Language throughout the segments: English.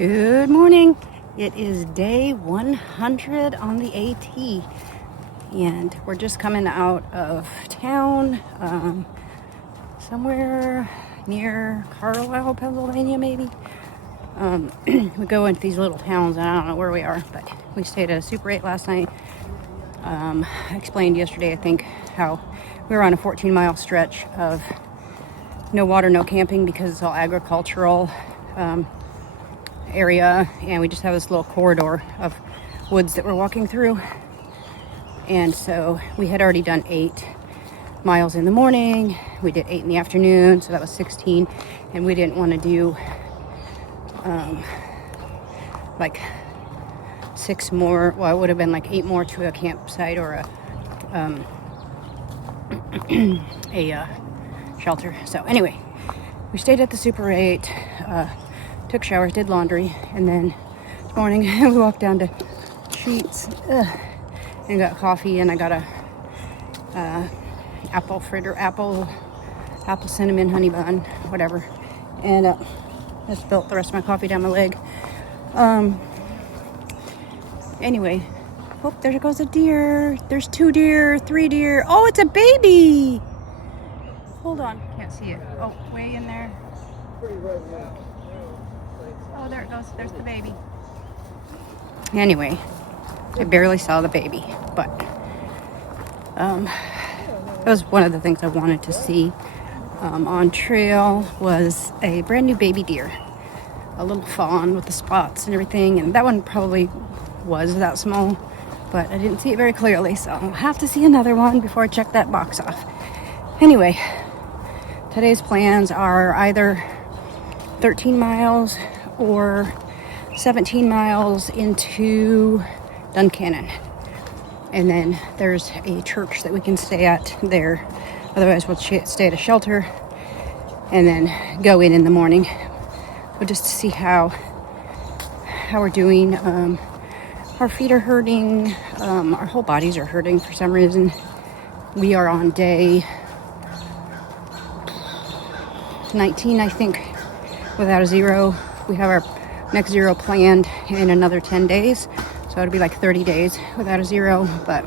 Good morning. It is day 100 on the AT, and we're just coming out of town, somewhere near Carlisle, Pennsylvania, maybe. We go into these little towns, and I don't know where we are, but we stayed at a Super 8 last night. I explained yesterday, I think, how we were on a 14-mile stretch of no water, no camping, because it's all agricultural area, and we just have this little corridor of woods that we're walking through. And so we had already done 8 miles in the morning, we did 8 in the afternoon, so that was 16, and we didn't want to do like 6 more. Well, it would have been like 8 more to a campsite or a shelter. So anyway, we stayed at the Super 8, took showers, did laundry, and then this morning we walked down to Sheets and got coffee, and I got a apple cinnamon honey bun, whatever, and I spilled the rest of my coffee down my leg. Anyway, oh, there goes a deer. There's 2 deer, 3 deer. Oh, it's a baby. Hold on, can't see it. Oh, way in there. Oh, there it goes. There's the baby. Anyway, I barely saw the baby, but that was one of the things I wanted to see on trail, was a brand new baby deer, a little fawn with the spots and everything, and that one probably was that small, but I didn't see it very clearly, so I'll have to see another one before I check that box off. Anyway, today's plans are either 13 miles or 17 miles into DunCannon, and then there's a church that we can stay at there. Otherwise we'll stay at a shelter and then go in the morning. But just to see how we're doing. Our feet are hurting, our whole bodies are hurting for some reason. We are on day 19, I think, without a zero. We have our next zero planned in another 10 days, so it'll be like 30 days without a zero, but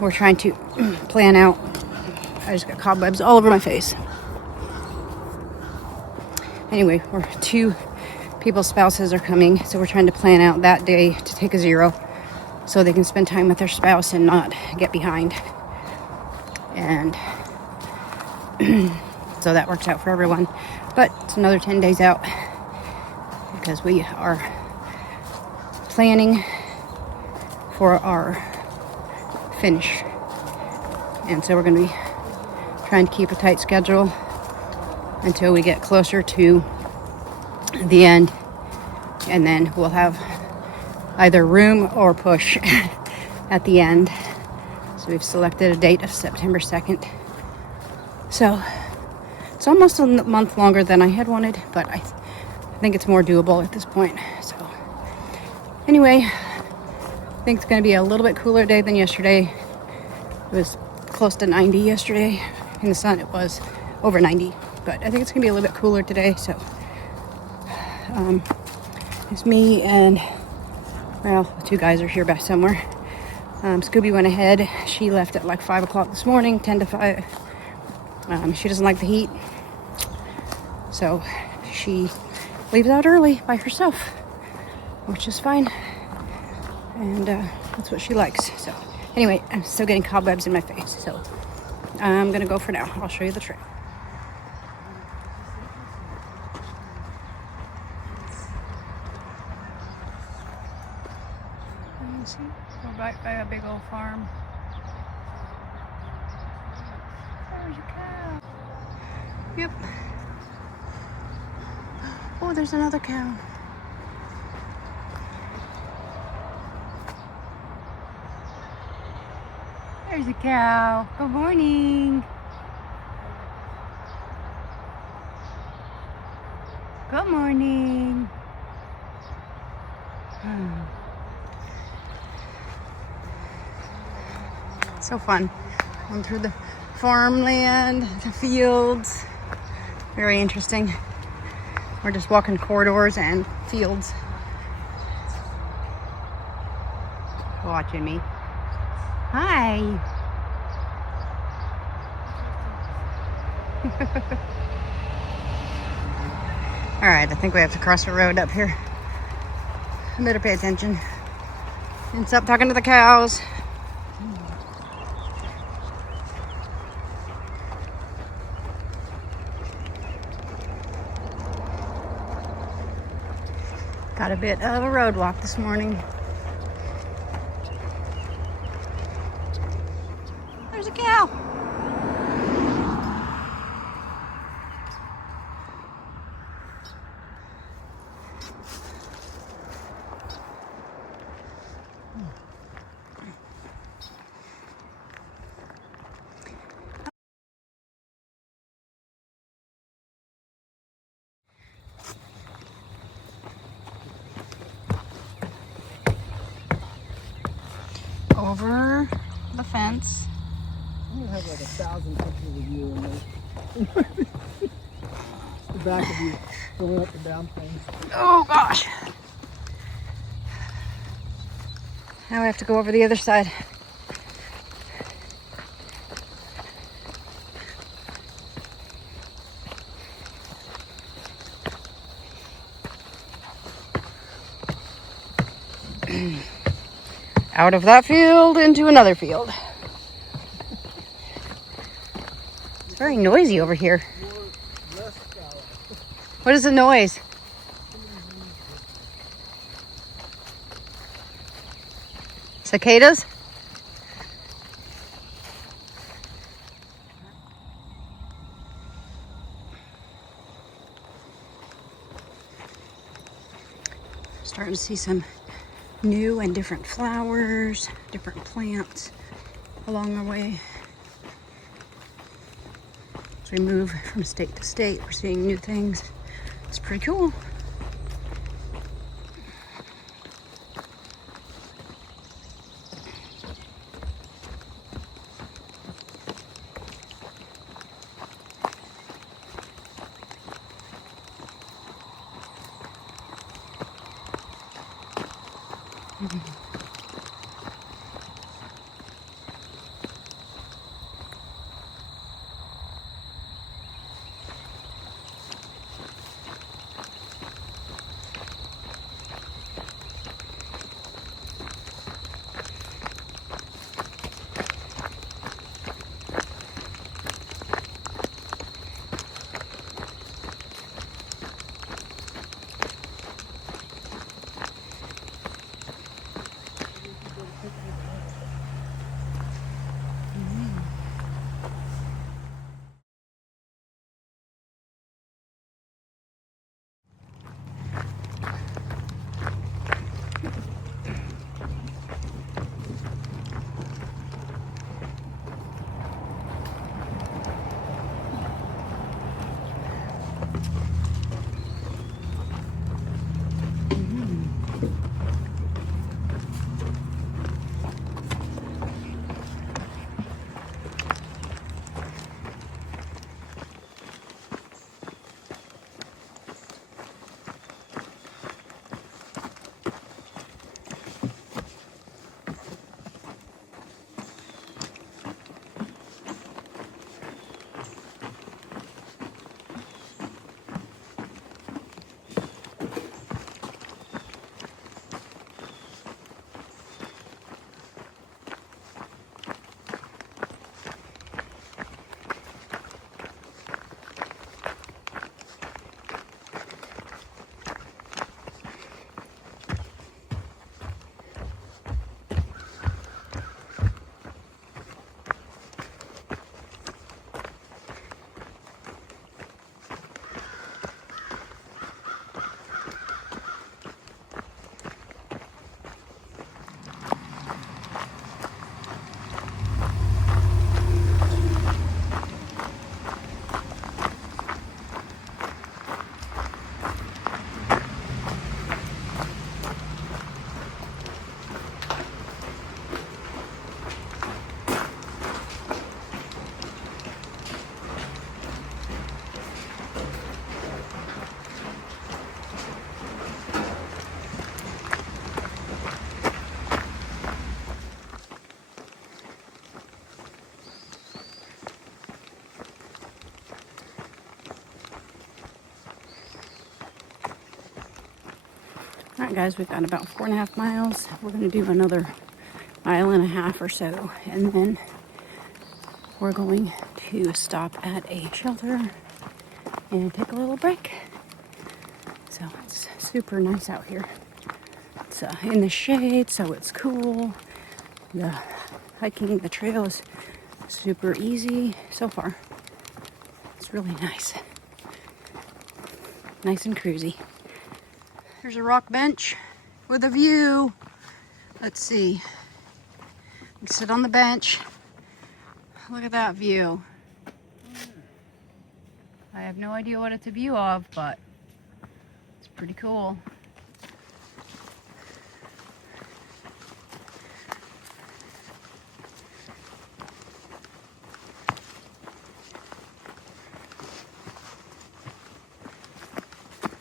we're trying to plan out. I just got cobwebs all over my face. Anyway, we're 2 people's spouses are coming, so we're trying to plan out that day to take a zero so they can spend time with their spouse and not get behind. And so that works out for everyone, but it's another 10 days out because we are planning for our finish, and so we're going to be trying to keep a tight schedule until we get closer to the end, and then we'll have either room or push at the end. So we've selected a date of September 2nd, so it's almost a month longer than I had wanted, but I think it's more doable at this point. So anyway, I think it's going to be a little bit cooler day than yesterday. It was close to 90 yesterday. In the sun it was over 90, but I think it's going to be a little bit cooler today. So it's me and, well, the 2 guys are here back somewhere. Scooby went ahead. She left at like 5 o'clock this morning, 10 to 5. She doesn't like the heat, so she leaves out early by herself, which is fine, and that's what she likes. So anyway, I'm still getting cobwebs in my face, so I'm gonna go for now. I'll show you the trail. See, we're right by a big old farm. There's a cow. Yep. Oh, there's another cow. There's a cow. Good morning. Good morning. So fun. Going through the farmland, the fields. Very interesting. We're just walking corridors and fields. Watching me. Hi. All right, I think we have to cross the road up here. I better pay attention and stop talking to the cows. Got a bit of a road walk this morning. There's a cow. Over the fence. I'm gonna have like 1,000 pictures of you in the back of you going up and down things. Oh gosh. Now we have to go over the other side. Out of that field into another field. It's very noisy over here. What is the noise? Cicadas? Starting to see some new and different flowers, different plants along the way. As we move from state to state, we're seeing new things. It's pretty cool. Alright guys, we've got about 4.5 miles. We're going to do another 1.5 miles or so, and then we're going to stop at a shelter and take a little break. So it's super nice out here. It's in the shade, so it's cool. The hiking the trail is super easy so far. It's really nice. Nice and cruisy. There's a rock bench with a view. Let's see. You can sit on the bench. Look at that view. I have no idea what it's a view of, but it's pretty cool.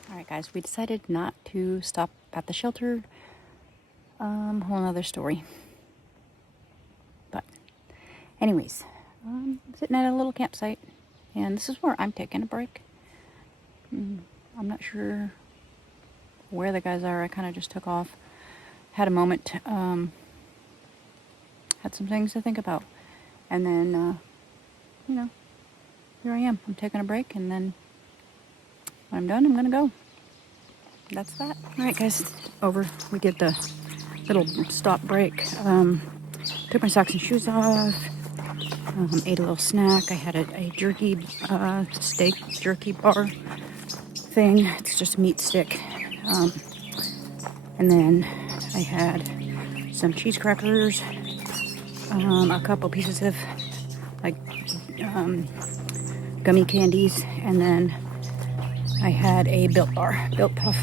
Alright guys, we decided not to stop at the shelter. Whole nother story. But anyways, I'm sitting at a little campsite, and this is where I'm taking a break. I'm not sure where the guys are. I kind of just took off, had a moment, had some things to think about, and then you know, here I am. I'm taking a break, and then when I'm done, I'm gonna go. That's that. All right, guys, over. We did the little stop break. Took my socks and shoes off. Ate a little snack. I had a jerky, steak jerky bar thing. It's just a meat stick. And then I had some cheese crackers, a couple pieces of like gummy candies, and then I had a Built Puff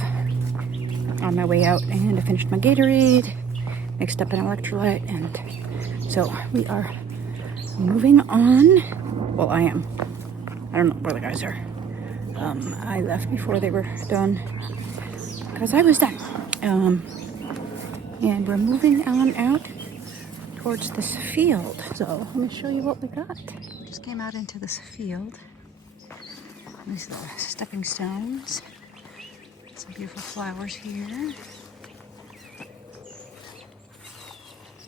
on my way out, and I finished my Gatorade, mixed up an electrolyte, and so we are moving on. Well, I am. I don't know where the guys are. I left before they were done because I was done. And we're moving on out towards this field. So let me show you what we got. Just came out into this field. These little stepping stones. Some beautiful flowers here.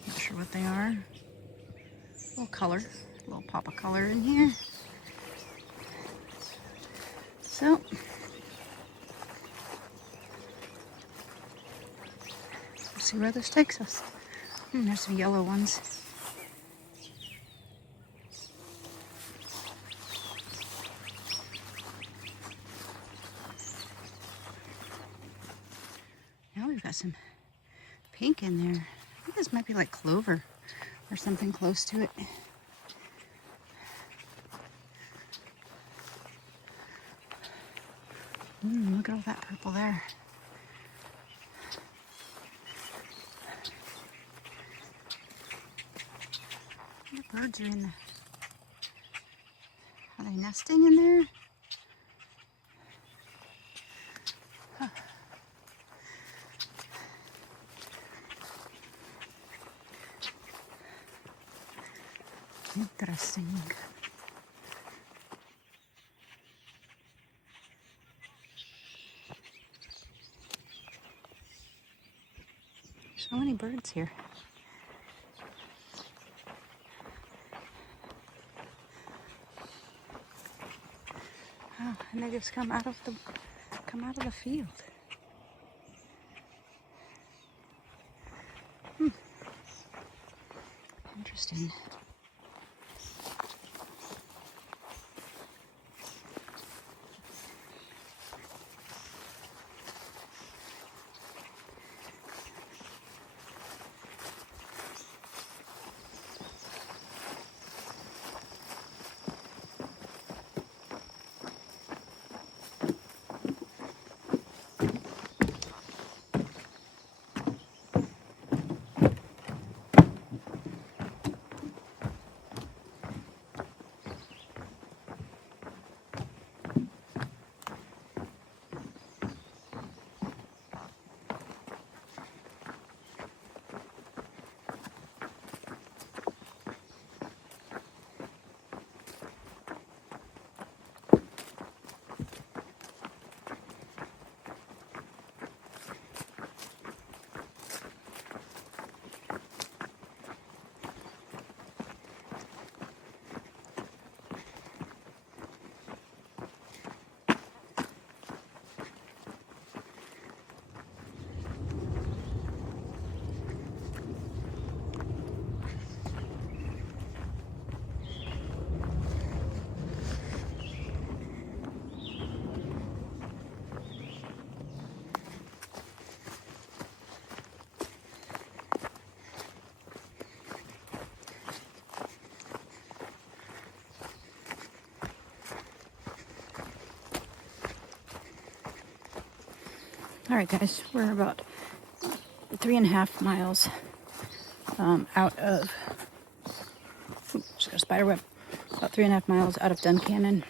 Not sure what they are. A little color, a little pop of color in here. So, let's see where this takes us. There's some yellow ones. Now we've got some pink in there. I think this might be like clover or something close to it. Look at all that purple there. The birds are in the... Are they nesting in there? Huh. Interesting. So many birds here. Oh, and they just come out of the field. Interesting. All right, guys, we're about 3.5 miles out of. Just got a spider web. About 3.5 miles out of DunCannon,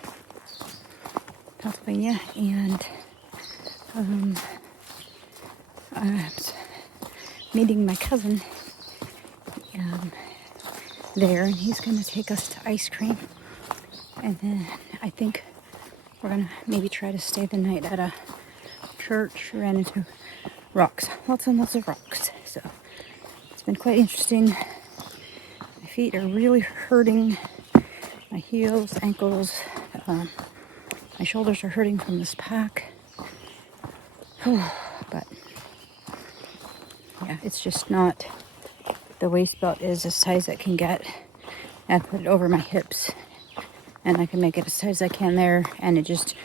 Pennsylvania, and I'm meeting my cousin there, and he's gonna take us to ice cream, and then I think we're gonna maybe try to stay the night at a church. Ran into rocks, lots and lots of rocks, so it's been quite interesting. My feet are really hurting, my heels, ankles, my shoulders are hurting from this pack. But yeah, it's just not, the waist belt is as tight as it can get. I put it over my hips and I can make it as tight as I can there, and it just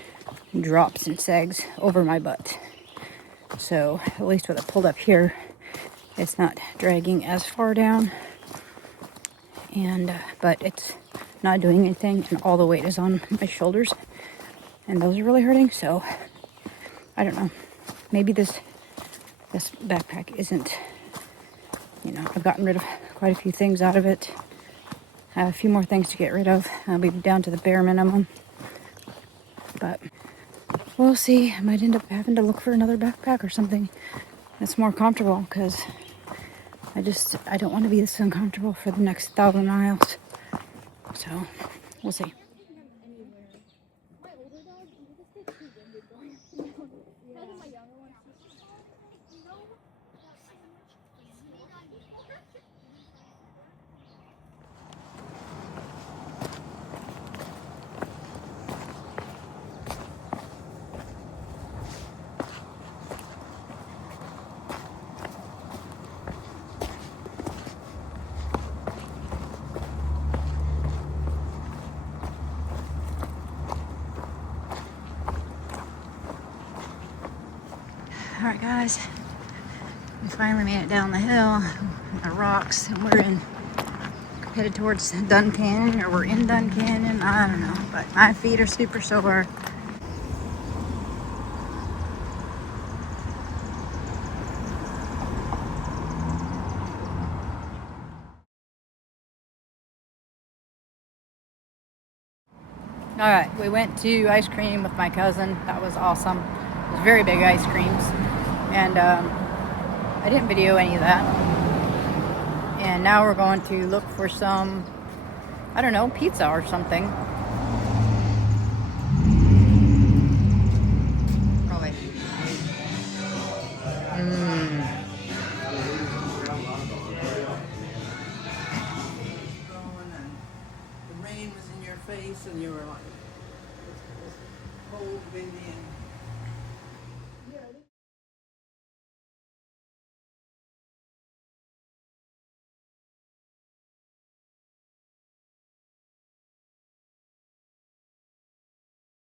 drops and sags over my butt. So at least with it pulled up here, it's not dragging as far down, and but it's not doing anything, and all the weight is on my shoulders, and those are really hurting. So I don't know, maybe this backpack isn't, I've gotten rid of quite a few things out of it. I have a few more things to get rid of. I'll be down to the bare minimum, but we'll see. I might end up having to look for another backpack or something that's more comfortable, because I don't want to be this uncomfortable for the next 1,000 miles. So we'll see. Alright, guys, we finally made it down the hill, the rocks, and we're headed towards DunCannon, or we're in DunCannon, I don't know, but my feet are super sore. Alright, we went to ice cream with my cousin. That was awesome. It was very big ice creams, and I didn't video any of that. And now we're going to look for some, I don't know, pizza or something. Probably. The rain was in your face and you were like, cold, windy, and